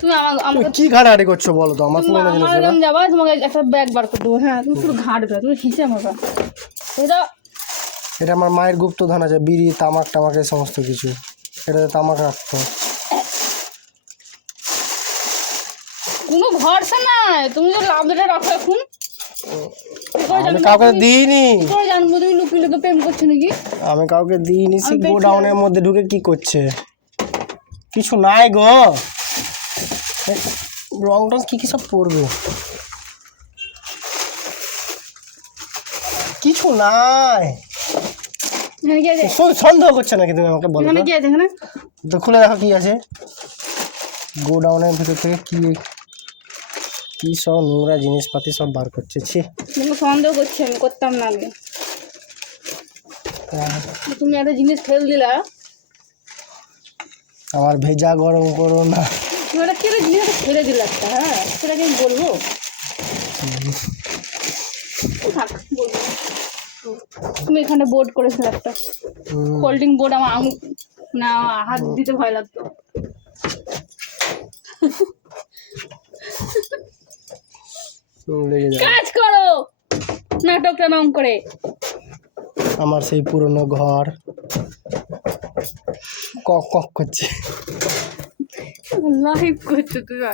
তুমি আমাকে কি ঘাড়াঘাড়ি করছো বলো তো? আমার পুরনো জিনিস আমার কাছে যাবা, তোমাকে একটা ব্যাগ বার করে দেবো। হ্যাঁ, তুমি শুধু ঘাঁটবে, তুমি হিসে আমাকে এটা। এটা আমার মায়ের গুপ্তধন আছে, বিড়ি তামাক টামাক এই সমস্ত কিছু। এটাতে তামাক রাখতো। কোনো ভরসা নাই, তুমি তো লাভ ধরে রাখো এখন। আমি কাউকে দিইনি। জানবো তুমি লুকিয়ে লুকিয়ে প্রেম করছো নাকি? আমি কাউকে দিইনি। সে গোডাউনের মধ্যে ঢুকে কি করছে? কিছু নাই গো, রং টং কি কি সব পড়বে, কিছু নাই। সন্দেহ করছে নাকি তুমি আমাকে? বলো কি আছে এখানে? তো খুলে দেখো কি আছে। গোডাউনের ভিতর থেকে কি কি সব নোংরা জিনিসপাতি সব বার করছে। ছি, সন্দেহ করছি, আমি করতাম না আগে। তুমি একটা জিনিস ফেল দিলা। আমার ভেজা গরম করো না। তুমি একটা কেটে জিনিস ফেলে দিলে একটা। হ্যাঁ, সেটাকে আমি বলবো? থাক, বলবো। তুমি এখানে বোর্ড করেছিলে একটা, ফোল্ডিং বোর্ড। আমার না, হাত দিতে ভয় লাগতো। কাজ করো, নাটকটা নাম করে। আমার সেই পুরনো ঘর কক কক করছে। লাইভ করছো তুমি।